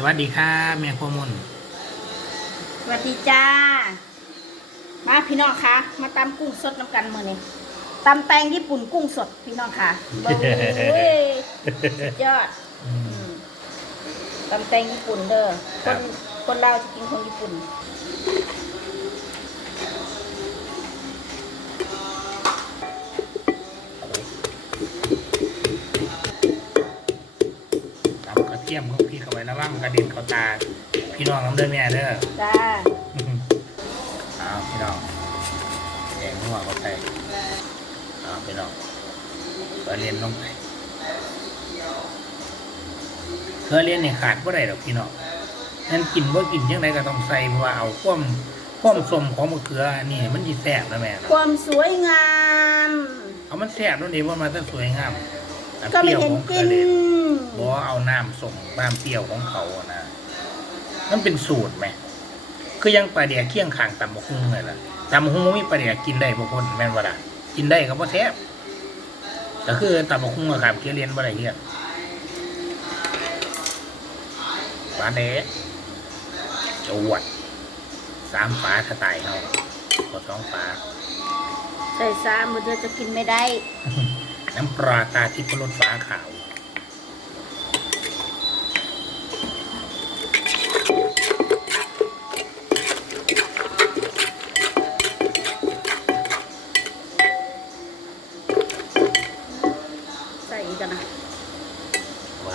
สวัสดีครับแม่ข้อมูลสวัสดีจ้า มาพี่น้องคะมาตำกุ้งสดน้ำกันมือนี้ตำแตงญี่ปุ่นกุ้งสดพี่น้องค่ะโอ้ยสุดยอดอือืมมตำแตงญี่ปุ่นเด้อคครับนคนลาวจะกินคนญี่ปุ่นตำกระเทียมเขา พี่เข้าไปแล้วว่างกระเด็นเข้าตา พี่น้องน้ำเด้อแม่เด้อจ้าเอาพี่น้องแดงนัวเข้าไปเอาพี่น้องเพื่อเรียนลงไปเพื่อเรียนเนี่ยขาดว่าไรหรอกพี่น้องนั่นกินว่ากินยังไงก็ต้องใส่เพราะว่าเอาความความสมของมะเขือนี่มันดีแซ่บนะแม่เนาะความสวยงาม เอามันแซ่บแล้วนี่ว่ามันจะสวยงามอัก็ไม่ปรี้ยวเห็นของเกลืกิอนเลย บอกว่าเอาน้ำส่งน้ำเปรี้ยวของเขาอะนะมันเป็นสูตรไหมคือยังปลาเดียเคี่ยงข่างตำบักหุ่งเลยล่ะตำบักหุ่งมีปลาเดียกินได้บางคนแม่นว่าล่ะกินได้ก็บ่แซ่บก็คือตำบักหุ่งกับขามเคี่ยเรียนบ่ได้เฮียปลาเดะจวดสามฝาถ้าตายเฮาขอสองฝาใส่ซามือเดียวจะกินไม่ได้ น้ำปลาตาทิพรสฟ้าขาว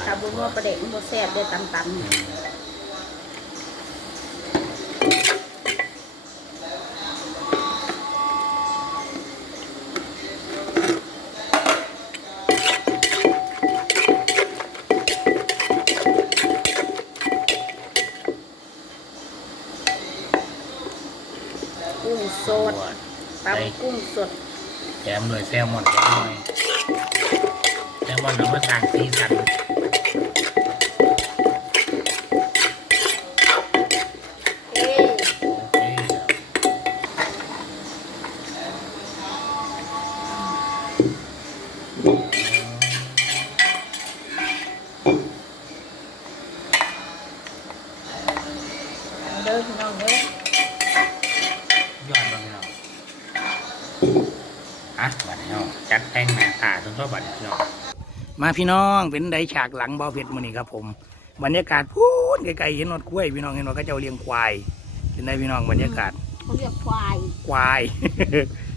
ถ้าบุญว่าประเด็กมันบ่แซ่บเด้อตำตำอืเนี่ยมกุ้งสดตำกุ้งสดแถมด้วยแซลมอนเล็กน้อยแซลมอนเอามาสร้างสีสัน เอ้ย โอเค เด้อพี่น้องเด้อย อดบ้างพี่น้อง อะบัดนี้เนาะจัดแต่งหน้าตาจนตัวบัดนี้พี่น้องมาพี่น้องเป็นไดฉากหลังบ่อเพชรมื้อนี้ครับผม บรรยากาศพูนไกลๆเห็นนอดกล้วยพี่น้องเห็นว่าเขาเจ้าเลี้ยงควายเป็นไดพี่น้องบรรยากาศเขาเรียกควายควาย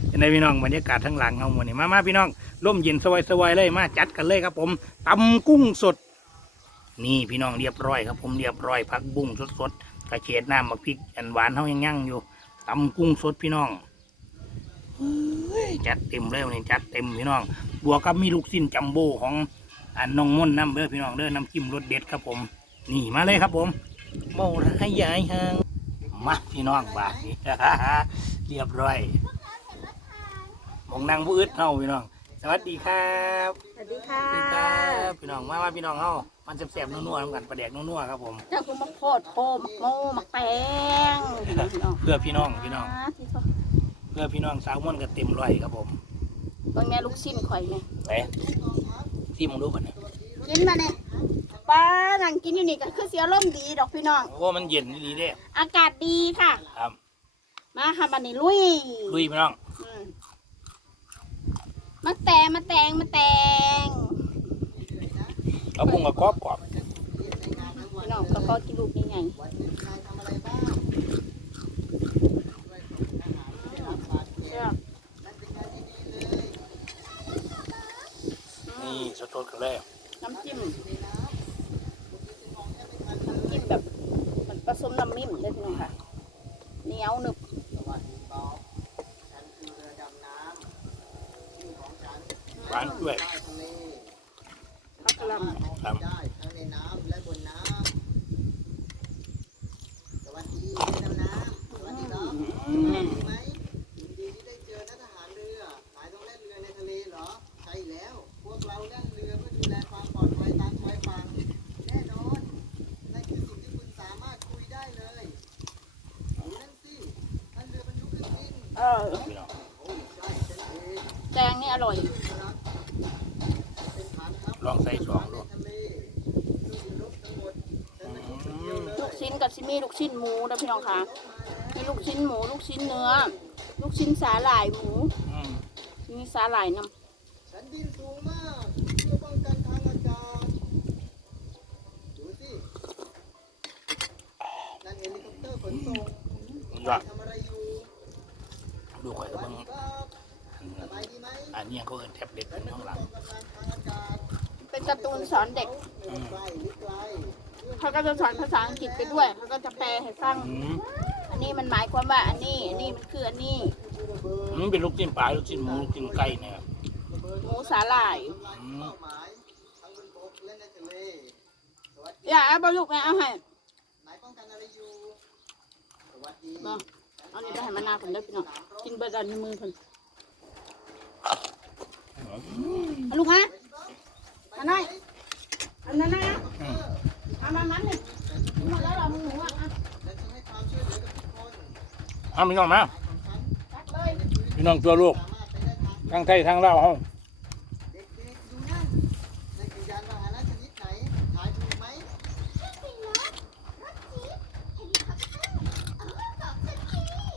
เป็นไงพี่น้องบรรยากาศทั้งหลังเอาหมดนี่มามาพี่น้องร่มเย็นสบายๆเลยมาจัดกันเลยครับผมตำกุ้งสด นี่พี่น้องเรียบร้อยครับ ผมเรียบร้อยผักบุ้งสดๆกระเฉดน้ำมักพริกอันหวานเฮายังยั่งอยู่ตำกุ้งสดพี่น้องเฮ้ ยจัดเต็มเลยวันนี้จัดเต็มพี่น้อง บวกกับมีลูกสิ้นจัมโบ้ของอันน้องม่นน้ำเด้อพี่น้องเด้อน้ำจิ้มรสเด็ดครับผม นี่มาเลยครับผมเมาให้ยายหางมาพี่น้องบาทนี้เรียบร้อยหมองนางผู้อึดเฮาพี่น้อง สวัสดีครับสวัสดีค่ะสวัสดีครับพี่น้องมาว่าพี่น้องเฮามันแซ่บๆนัวๆทำกันประแดกนัวๆครับผมเจ้าคือมักโพดโพมักโมมักแตงพี่น้องเพื่อพี่น้องพี่น้องอ่าที่เขาเพื่อพี่น้องสาวม่วนกันเต็มร้อยครับผมเบิ่งแม่ลูกชิ้นข่อยไหมไปที่มึงดูก่อนนะกินมาเนี่ยป้านั่งกินอยู่นี่ก็คือเสียร่มณ์ดีดอกพี่น้องโอ้มันเย็นดีเด้อากาศดีค่ะ ครับ มาค่ะบันนี้ลุยลุยพี่น้องอืมมาแตงมาแตงมาแตงเอาพุงกับกรอบกรอบพี่น้องก็ขอกินลูกนี่ไงเชื่อ นี่ สดๆกันแล้วน้ำจิ้มน้ำจิ้มแบบมันผสมน้ำมิ้มเลยพี่น้องค่ะเหนียวหนึบ หวานด้วย พักกะหล่ำ ครับ ได้ทั้งในน้ำและบนน้ำ สวัสดีในน้ำสวัสดีครับ อืม ดีไหมยินดีที่ได้เจอนักทหารเรือสายต้องเล่นเรือในทะเลเหรอ ใช่แล้ว พวกเราเล่นเรือเพื่อดูแลความปลอดภัยตามชายฝั่งแน่นอนนั่นคือสิ่งที่คุณสามารถคุยได้เลยดูนั่นสินั่นเรือบรรทุกเครื่องบิน เออ พี่น้อง โอ้ใช่ฉันเอง แตงนี่อร่อย เป็นฐานทัพ ลองใส่สองดู ทะเลเครื่องบินรบทั้งหมดฉันบรรทุกเครื่องบิน ลูกชิ้นกับซิมีลูก ชิ้นหมูนะพี่น้องค่ะมีลูกชิ้นหมู ลูกชิ้นเนื้อ ลูกชิ้นสาหร่ายหมูอืมมีสาหร่ายนฉันบินสูงมากเพื่อป้องกันทางอากาศดูสินั่นเฮลิคอปเตอร์ขนส่งยอดทำอะไรอยู่ดูข่อยสกับวัสเบิ่งดีครับสบายดีไหมอันนี้เขาเอิ้นแท็บเล็ตฉันข้างหลังกองกำลังทางอากาศำเป็นการ์ตูนสอนเด็ก ไม่ว่าไกลหรือไกล เขาก็จะสอนภาษาอังกฤษไปด้วย เขาก็จะแปลให้ฟัง อืมอันนี้มันหมายความว่าอันนี้อันนี้มันคืออันนี้มันเป็นลูกชิ้นปลาลูกชิ้นหมูลูกชิ้นไก่เนี่ยครับหมูสาหร่ายทำลายเป้าหมายทั้งบนบกและในทะเลสวัสดีอย่าเอาบอลูกแม่เอาให้นายป้องกันอะไรอยู่สวัสดีบ่เอานี่ไปให้มานาวคนเด้อพี่น้องกินเบิดอันในมือคนเอาลูกฮะอันไหนอันนั้นนะเอามามันเนี่ยหมดแล้วเหรามึงหนูอะอะและจะให้ความช่วยเหลือกับทุกคนเอาพี่น้องมาของฉันตัดเลยพี่น้องตัวลูกสามารถไปได้ทางทั้งไทยทั้งลาวเฮาเด็กๆดูนั่นนั่นคือยานพาหนะชนิดไหนถ่ายถูกไหม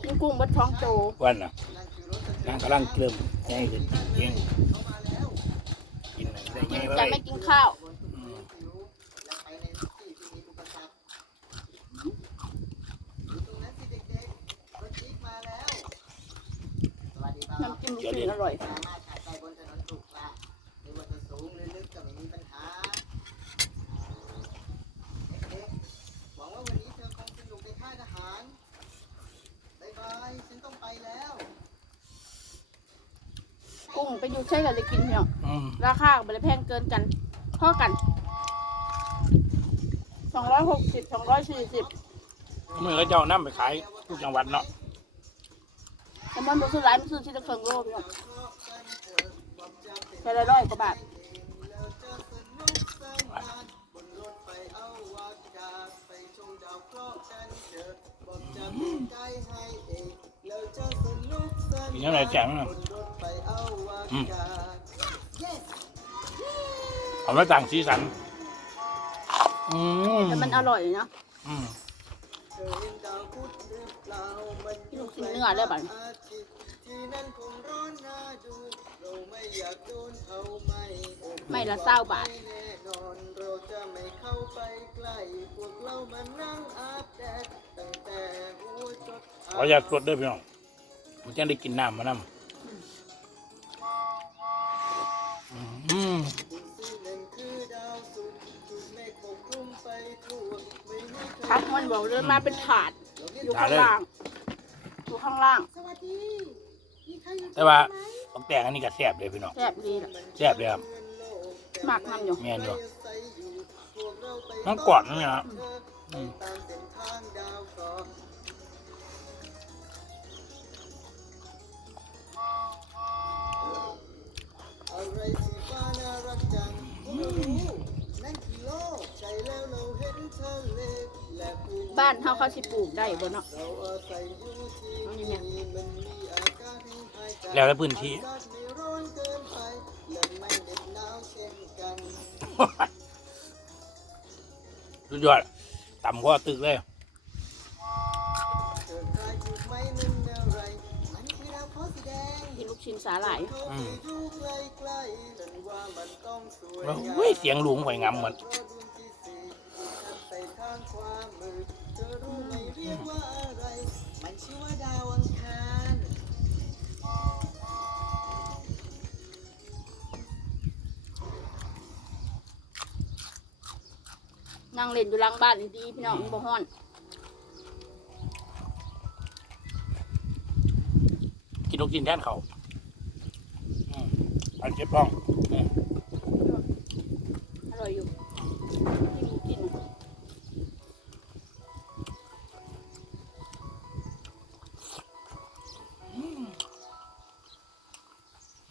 นี่กุ้งเบดท้องโตวันน่ะนั่นคือรถสะเทืนางอนกำลังเกลิมใหญ่ขึ้นเองเข้ามาแล้วกินได้ใหญ่จะไว้ไม่กินข้าว เด็กๆหวังว่าวันนี้เธอคงสนุกในค่ายทหารบายบายฉันต้องไปแล้วกุ้งไปอยู่ใช่กันเลยกินพี่น้องอืมราคาก็ไม่ได้แพงเกินกันเท่ากันสองร้อยหกสิบสองร้อยสี่สิบ เมื่อเขาเจ้านํไปขายทุกจังหวัดเนาะ แต่มันบซื้อหลายมันซื้อที่ตะเคิงโลพี่น้องแค่ละร้อยกว่าบาทแล้วจะสนุกสนานบนรถไฟเอาวากาศไปชมดาวเคราะห์กันเถอะบอกจะเป็นไกด์ให้เองแล้วจะสนุกสนานกินยังไงแจ่มเนาะบนรถไฟเอาวากาศ yes เอามาต่างสีสันอืมแต่มันอร่อยเนาะ ล่ามันอลูยู่กชิ้นเนื้อเลยบัดอาทิตย์ที่นั่นคงร้อนน่าดูเราไม่อยากโดนเขาไม่อบไม่ละเศร้าบาทแน่นอนเราจะไม่เข้าไปใกล้พวกเรามานั่งอาบแดดตั้งแต่หัวจดขออยากสดเด้วยพี่น้องมันจะได้กินน้ำมานำอืมสิ่งหนึ่งคือดาวสุกร์ถูกเมฆปกคลุมไปทั่วไม่มีใครทักมันบอกเลยมาเป็นถาดเราเรียกอยู่ข้างล่าง อยู่ข้างล่าง สวัสดีมีใครอยู่แต่ว่าปักแตงอันนี้ก็แซ่บเลยพี่น้องแซ่บดีล่ะแซ่บเลยครับหมักมันอยู่แม่นอยู่ใส่อยู่พวกเราไปมันกรอบนะเนี่ยครับไปตามเส้นทางดาวเกาะอะไรสีฟ้าน่ารักจัง บ้านเฮาเขาสิปลูกได้บ่เนาะเราอาศัยอยู่ที่เอานี่นี่เนี่ยมันมีอากาศให้หายใจแล้วแต่พื้นที่อากาศไม่ร้อนเกินไปและไม่เหน็บหนาวเช่นกันสุดยอดต่ำกว่าตึกเลยเธอทายถูกไหมมันอะไรมันคือดาวเคราะห์สีแดงกินลูกชิ้นสาหร่ายเขาไปดูใกล้ๆนั่นว่ามันต้องสวยงามโอ้ยเสียงหลุงข่อยงำหมด นั่งเล่นอยู่หลังบ้านดีๆพี่น้องบ่ฮ้อนกินลูกชิ้นแทนเขาอืมอันเจ็บท้องอืมอร่อยอยู่กินกิน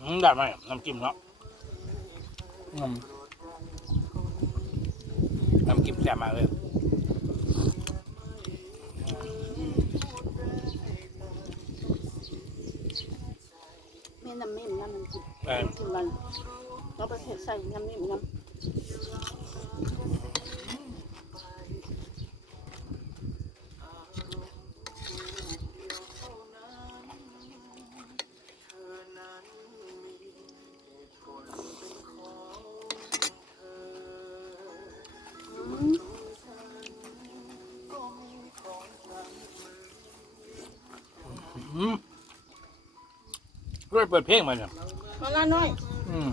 อืมได้ไหมน้ำจิ้มเนาะอืม น้ำจิ้มแซ่บมากเลยแม่น้ำมิ่มน้ำมันกินเออกินมันเราไปเผ็ดใส่น้ำมิ่มน้ อืมด้วยเปิดเพลงมาเนี่ยมาละน้อย อืม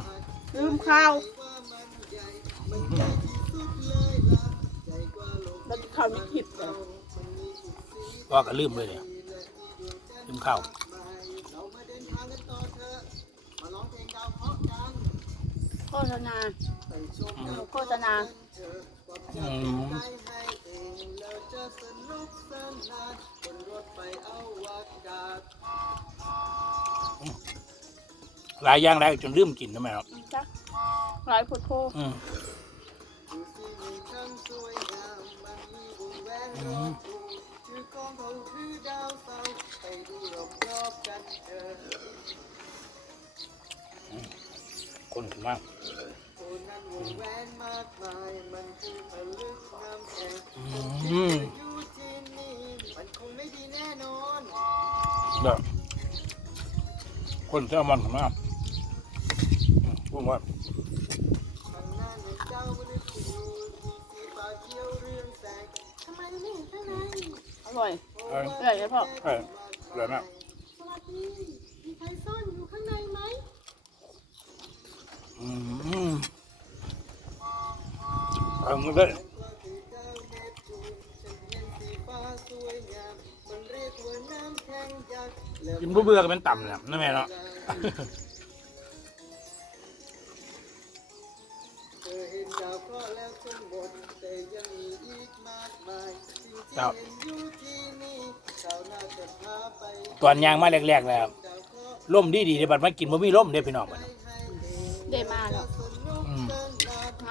ลืมข้าวแล้วข้าวมีคลิปเลยก็ก็ลืมเลยเนี่ยลืมข้าวเรามาเดินทางกันต่อเถอะมาร้องเพลงดาวเคราะห์กันโฆษณาไปชมโฆษณาเถอะบอกอืมใจให้เองแล้วจะสนุกสนานบนรถไฟอวกาศหลายอย่างได้จนลืมกินทำไมครับจ้ะหลายพุทโธอืมดูสิมีช่างสวยงามมันมีวงแหวนอืรอมบตัวชื่อของเขาคือดาวเสาร์ไปดูรอบๆกันเถอะ คนขึ้นมากโอ้นั้นวงแหวนมากมายมันคื อืมอยู่ที่นี่มันคงไม่ดีแน่นอนเด้อคนเจ้ามันขนมากพูดว่าอยู่มีสีฟ้าเขียวเรืองแสงทำไมไม่เห็นข้าอร่อยเอ้ยพ่อเอ้ยอร่อมากสวัสดีมีใครซ่อนอยู่ข้างในไหมอืม เอามาเลยก็คือดาวเนปจูนฉันเห็นสีฟ้าสวยงามมันเรียกว่าน้ำแข็งยักษ์แล้วกินผู้เบื่อก็เป็นต่ำเนี่ยนั่นแม่เนาะเธอเห็นดาวก็แล้วทั้งหมดแต่ยังมีอีกมากมายสิ่งที่ครับเห็นอยู่ที่นี่ชาวนาจะพาไปตอนยางมาแรกๆแล้วดาวก็ล่มดีดีๆเดี๋ยวบัดมากินบ่มีล่มเด้อพี่น้องบัดนี้ให้เองเดมาแล้วสนุกอืมส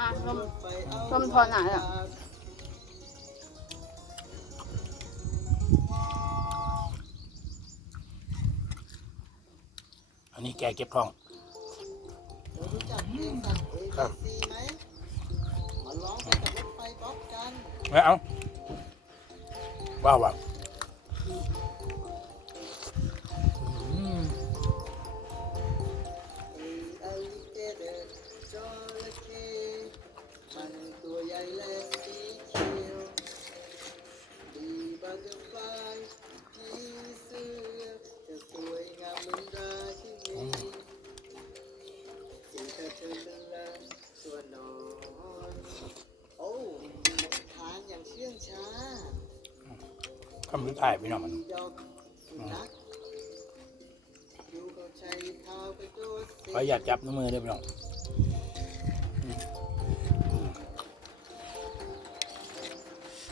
นานมาลมไปเอาลมพอหนาแล้วอันนี้แกเก็บท้อง รู้จักเพลงสัตว์เอครับ ซีไหมมาร้องไปกับรถไฟบ๊อบกันไม่เอาว้าวว้าว็มันถ่ายไปเนาะมันประหยัดจับน้ำมือได้ไปเนาะ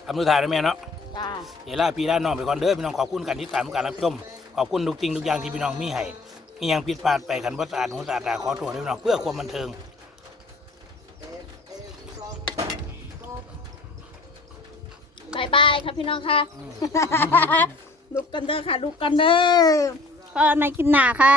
ทำมือถ่ายได้ไหมเนาะ จ้าเดี๋ยวลาพี่ลาน้องไปก่อนเด้อพี่น้องขอบคุณกันที่ตามการรับชมขอบคุณทุกสิ่งทุกอย่างที่พี่น้องมีให้มีหยังผิดพลาดไปขันบ่สะอาดหูสะอาดตาขอโทษด้วยพี่น้องเพื่อความบันเทิงเอฟเอฟฟลอกกบบายบายครับพี่น้องค่ะ ลุกกันเด้อค่ะลุกกันเด้อพอในกินหนาค่ะ